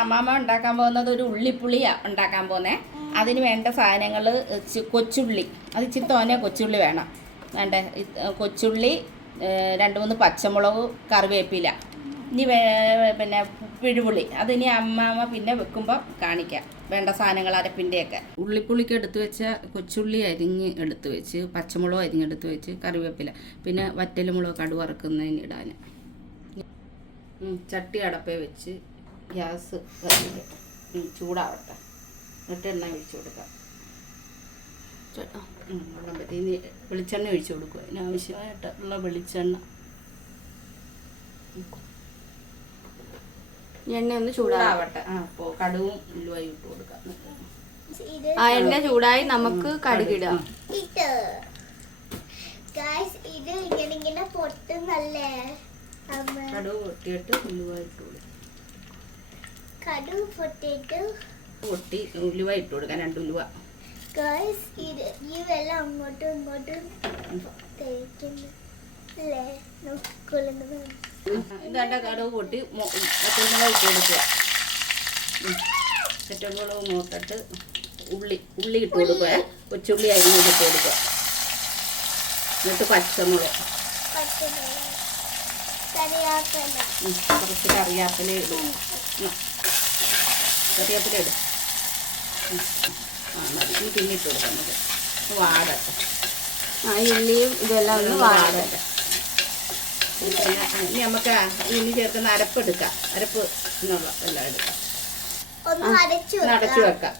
അമ്മാമ്മ ഉണ്ടാക്കാൻ പോകുന്നത് ഒരു ഉള്ളിപ്പുളിയാ ഉണ്ടാക്കാൻ പോകുന്നേ. അതിന് വേണ്ട സാധനങ്ങൾ കൊച്ചുള്ളി, അത് ഇച്ചിരി തോനെ കൊച്ചുള്ളി വേണം. വേണ്ട കൊച്ചുള്ളി, 2-3 പച്ചമുളക്, കറിവേപ്പില, ഇനി പിന്നെ പിഴുപുളി. അതിനി അമ്മാമ്മ പിന്നെ വെക്കുമ്പോൾ കാണിക്കാം വേണ്ട സാധനങ്ങൾ അരപ്പിൻ്റെയൊക്കെ. ഉള്ളിപ്പുളിക്ക് എടുത്ത് വെച്ച കൊച്ചുള്ളി അരിഞ്ഞ് എടുത്ത് വെച്ച്, പച്ചമുളക് അരിഞ്ഞെടുത്ത് വെച്ച്, കറിവേപ്പില, പിന്നെ വറ്റൽമുളക് കടുക് വറുക്കുന്നതിന് ഇടാൻ. ചട്ടി അടപ്പേ വെച്ച് ഗ്യാസ് ചൂടാവട്ടെ, എന്നിട്ട് എണ്ണ ഒഴിച്ചു കൊടുക്കാം. വെള്ളം പറ്റി ഇനി വെളിച്ചെണ്ണ ഒഴിച്ചു കൊടുക്കുക. അതിനാവശ്യമായിട്ടുള്ള വെളിച്ചെണ്ണ. എണ്ണ ഒന്ന് ചൂടാവട്ടെ. അപ്പോൾ കടുവും ഉലുവയും ഇട്ട് കൊടുക്കാം. ആ എണ്ണ ചൂടായി നമുക്ക് കടുകിടാം. കടുവ് പൊട്ടിയിട്ട് ഉലുവ ഇട്ട് കൊടുക്കാം. പൊട്ടി ഉലുവ ഇട്ട് കൊടുക്കാം, 2 ഉലുവ. ഈ വെള്ളം അങ്ങോട്ടും ഇങ്ങോട്ടും ഇതാണ്ട കടുവ് പൊട്ടി വറ്റൽമുളക് ഇട്ട് കൊടുക്കുക. വറ്റൽമുളക് മൂത്തിട്ട് ഉള്ളി ഇട്ട് കൊടുക്കുക. കൊച്ചുള്ളി അരിഞ്ഞ് ഇട്ട് കൊടുക്കുക. എന്നിട്ട് പച്ചമുളക്, കുറച്ച് കറിവേപ്പില ഇടും. കറിവേപ്പില ഇടും. മതി. ഇനി പിന്നെ ഇട്ട് കൊടുക്കാം. നമുക്ക് വാടട്ടെ. ഉള്ളിയും ഇതെല്ലാം ഒന്ന് വാടട്ടെ. പിന്നെ ഇനി നമുക്ക് ഇനി ചേർക്കുന്ന അരപ്പ് എടുക്കാം. അരപ്പ് എന്നുള്ള എല്ലാം എടുക്കാം. അടച്ചു വെക്കാം.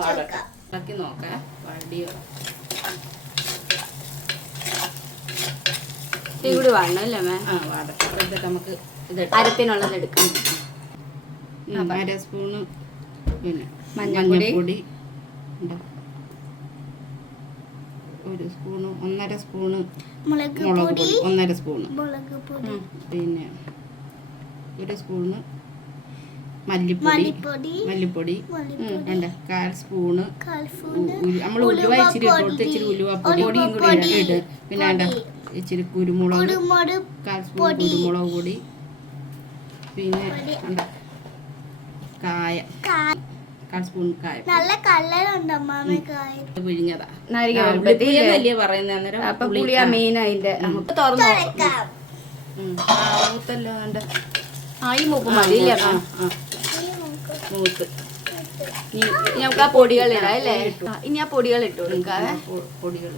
വാടട്ടെ. ഇറക്കി നോക്കാം. വടിയോ കൂടി വാടണം അല്ലേ മേ? വാടട്ടെ. ഇതൊക്കെ നമുക്ക് ഇത് അരപ്പിനുള്ളത് എടുക്കാം. 1 സ്പൂണ് പിന്നെ മഞ്ഞൾപ്പൊടി, 1 സ്പൂണ്, 1.5 സ്പൂണ് മുളക് പൊടി, 1.5 സ്പൂണ് പിന്നെ 1 സ്പൂണ് മല്ലിപ്പൊടി, 1/4 സ്പൂണ് നമ്മൾ ഉലുവ ഇച്ചിരി ഇട്ട് കൊടുത്ത് ഇച്ചിരി ഉലുവപ്പൊടിയും കൂടി ഇട്ട്, പിന്നെ ഇച്ചിരി കുരുമുളക്, 1/4 സ്പൂൺ കുരുമുളക് പൊടി, പിന്നെ കായം, 1/4 സ്പൂൺ കായം. നല്ല കളറുണ്ട് അമ്മാമ കായം. പിഴിഞ്ഞതാ. നാരങ്ങ പറയുന്ന അന്നേരം പുളിയാ മെയിൻ. അതിന്റെ നമുക്ക് തുറന്നു മൂത്തല്ലോ. ഈ മൂപ്പ് മതി. മൂത്ത് നമുക്ക് ആ പൊടികൾ ഇടാം അല്ലേ? ഇനി ആ പൊടികൾ ഇട്ട് കൊടുക്കാവേ. പൊടികൾ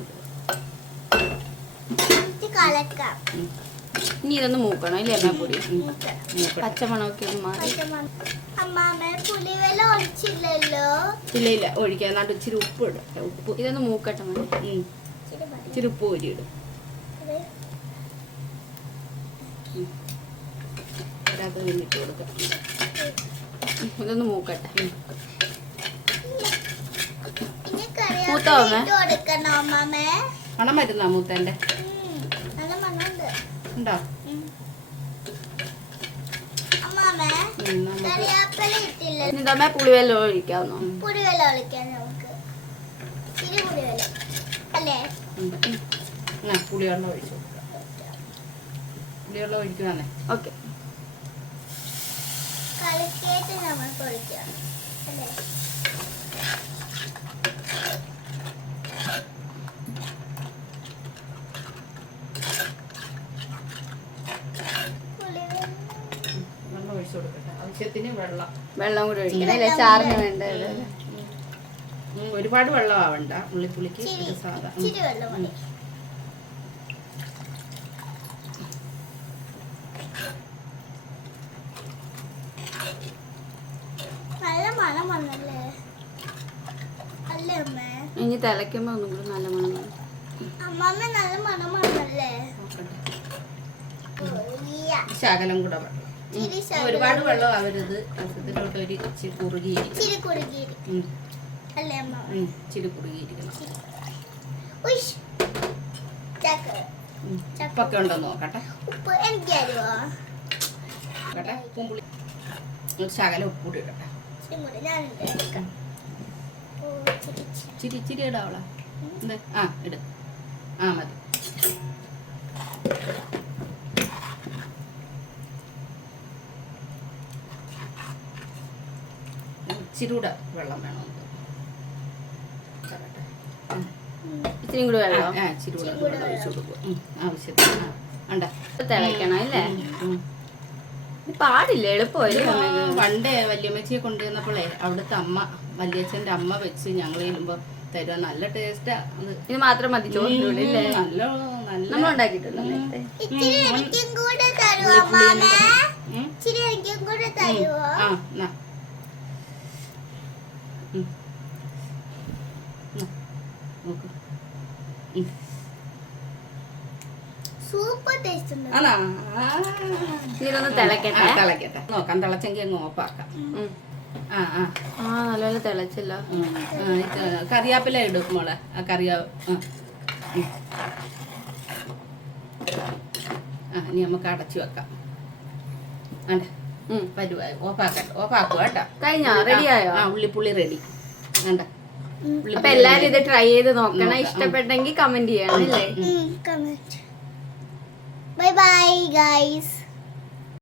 ഇനി ഇതൊന്ന് മൂക്കണം അല്ലേ അമ്മ? പൊടി പച്ചമണമൊക്കെ ഒന്ന് മാറി. ഇല്ല ഒഴിക്കാം. എന്നാണ്ട് ഇച്ചിരി ഉപ്പ് ഇടും. ഉപ്പ് ഇതൊന്ന് മൂക്കട്ടെ. ഇച്ചിരി ഉപ്പ് കോരി ഇടും. അത് കഴിഞ്ഞിട്ട് കൊടുക്കാം. ഇതൊന്ന് മൂക്കട്ടെ. മൂത്തോ മണം വരുന്ന മൂത്തന്റെ ഉണ്ടോ? ഇതമ്മ പുളിവെള്ളം ഒഴിക്കാവുന്നോ? പുളിവെള്ളം ഒഴിക്കാം നമുക്ക്. പുളിവെള്ളം ഒഴിച്ചു കൊടുക്കാം. പുളിവെള്ളം ഒഴിക്കുവാന്നേ. ഓക്കെ. കളിക്കേറ്റ് നമുക്ക് ഒഴിക്കാം അല്ലേ? വെള്ളം ഒഴിച്ചു കൊടുക്കട്ടെ. ആവശ്യത്തിന് വെള്ളം കൂടി ഒഴിക്കണം അല്ലേ? ചാറിന് വേണ്ട. ഒരുപാട് വെള്ളം ആവണ്ട. ഉള്ളിപ്പുളിക്ക് സാധാ വെള്ളം മതി. നല്ല മണം വന്നല്ലേ അല്ലേ അമ്മ? ഇനി തിളയ്ക്കുമ്പോ ഒന്നും കൂടി നല്ല മണം വന്നു. അമ്മമ്മ നല്ല മണം വന്നല്ലേ? ശകലം കൂടെ വെള്ളം. ഒരുപാട് വെള്ളം ആവരുത്. ഇതിലോട്ട് ഒരു ഇച്ചിരി കുറുകിയിരിക്കണം. ഇച്ചിരി കുറുകിയിരിക്കണം. ഉപ്പൊക്കെ ഉണ്ടോ നോക്കട്ടെ. ഉപ്പ് എനിക്കറിയോ? ശകലം ഉപ്പ് കൂടി ഇടട്ടെ. ഇച്ചിരി ഇടാവളാ. ഇട്. മതി. ഇച്ചിരി കൂടെ വെള്ളം വേണം നമുക്ക്. തരട്ടെ. ഇച്ചിരി കൂടി വെള്ളം ഇച്ചിരി കൂടെ വെള്ളം ഒഴിച്ച് കൊടുക്കും. ആവശ്യത്തിന് ഉണ്ട തിളയ്ക്കണം അല്ലേ? പാടില്ല, എളുപ്പമല്ലേ അമ്മ? പണ്ടേ വല്യമ്മച്ചിയെ കൊണ്ടുവന്നപ്പോഴേ അവിടുത്തെ അമ്മ, വല്യച്ഛൻ്റെ അമ്മ വെച്ച് ഞങ്ങൾ ചെല്ലുമ്പോൾ തരുക. നല്ല ടേസ്റ്റാ അത്. ഇത് മാത്രം മതി ചോറിലൂടെ അല്ലേ? നല്ല നല്ല നമ്മൾ ഉണ്ടാക്കിയിട്ടുണ്ടോ നേരത്തെ? ഇച്ചിരി എനിക്കും കൂടെ തരുവോ അമ്മാമേ? ഇച്ചിരി എനിക്കും കൂടെ തരുവോ? ആ എന്നാ. നോക്ക്. സൂപ്പർ ടേസ്റ്റ് ഉണ്ട്. ആണോ? ഇതിലൊന്ന് തിളക്കട്ടെ. തിളക്കട്ടെ. നോക്കാം, തിളച്ചെങ്കിൽ അങ്ങ് ഓഫാക്കാം. ആ ആ നല്ലപോലെ തിളച്ചല്ലോ. കറിയാപ്പില ഇടും മോളെ. ആ കറിയാ ഇനി നമുക്ക് അടച്ചു വെക്കാം. അതെ പരുവായി. ഓഫാക്കുക കേട്ടോ. കഴിഞ്ഞോ? റെഡിയായോ? ആ ഉള്ളിപ്പുള്ളി റെഡി. വേണ്ട. അപ്പൊ എല്ലാരും ഇത് ട്രൈ ചെയ്ത് നോക്കണം. ഇഷ്ടപ്പെട്ടെങ്കിൽ കമന്റ് ചെയ്യണം അല്ലേ? കമന്റ്. Bye bye guys.